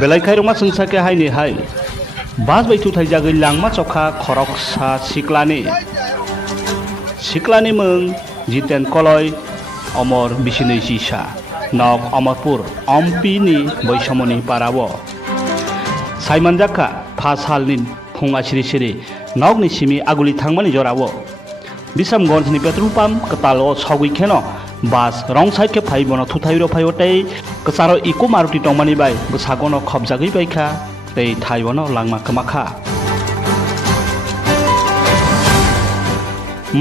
Bahaikhe roma sungsake haini hai Busbai Thuthaijak langma chokha khoroksa siklani mung Jiten Kalai Amor Bisini Sisa Nok Amarpur Ampi Baishyamani Parabo Saimanjaka Phasalnin Phunga Siri Nok ni simi aguli thangmani jorabo Bisam Gonjni petrol pump ketalo sawi kheno bas rong side ke phai bono Thuthairo phaiotei kesaro iko maruti tongmani bai besagono khobjagui baikha tei thaibono langma kemakha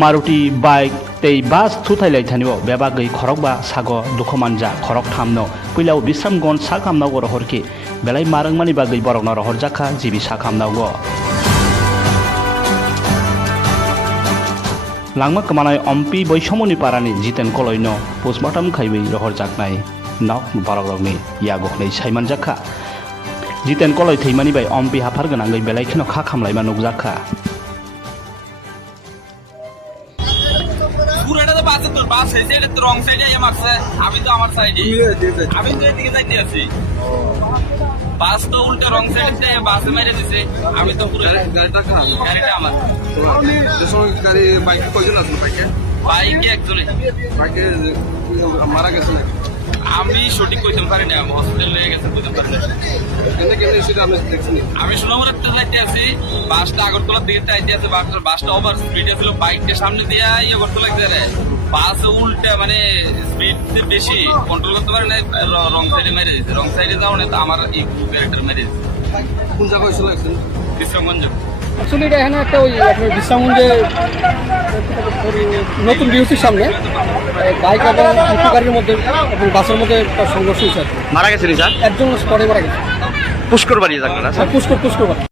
Maruti bike tei bus Thuthailai thanibo bebagui khorokba sago dukhomanja khorok thamno puilau Bisam Gon sakamna go rohorki belai marangmani bagui borokno rohorjaka jibi sakamna go Langma kemanai Ampi Baishyamani parani Jiten Kalai no postmortem khaiwi rohorjaknai nok borokrokni yagoknai saimanjakha Jiten Kalai theimani bai Ampi hafar gonangui Bahaikhe no kha khamlaima nukjakha পুরাটা তো বাসে তোর বাস হয়েছে এটা তো রং সাইডে মারছে আমি তো আমার সাইডে আমি তো এদিকে যাইতে আছি বাস তো উল্টা রং সাইডে বাসে মেরে দিছে আমি তো পুরো গাড়িটা আমার গাড়ি বাইকে কয়জন আছে বাইকে একজনে বাইকে মারা গেছে না আমি সঠিক কইতে পারি না আমি হসপিটালে গেছে কইতে পারি না কেন সেটা আমি দেখছি আমি সোনামুড়াতে যাইতে আছি বাসটা আগরতলার দিকে যাইতে আছে বাসটা ওভার স্পিডে ছিল বাইকটা সামনে দিয়ে আগরতলা গেছে বাস উল্টা মানে স্পিড বেশি কন্ট্রোল করতে পারে না রং সাইডে মেরে দিয়েছে রং সাইডে যাও না তো আমার এই ক্যারেক্টার মেরে দিয়েছে কোন জায়গায় ছিল অ্যাক্সিডেন্ট বিশ্রামগঞ্জ আসলে এটা এখানে একটা ওই আপনার বিশ্রামগঞ্জে নতুন বিউটির সামনে বাইক এবং গাড়ির মধ্যে এবং বাসের মধ্যে একটা সংঘর্ষ হয়েছে মারা গেছেন স্যার একজন স্পটে মারা গেছে পুষ্কর বাড়ি যাক না পুষ্কর বাড়ি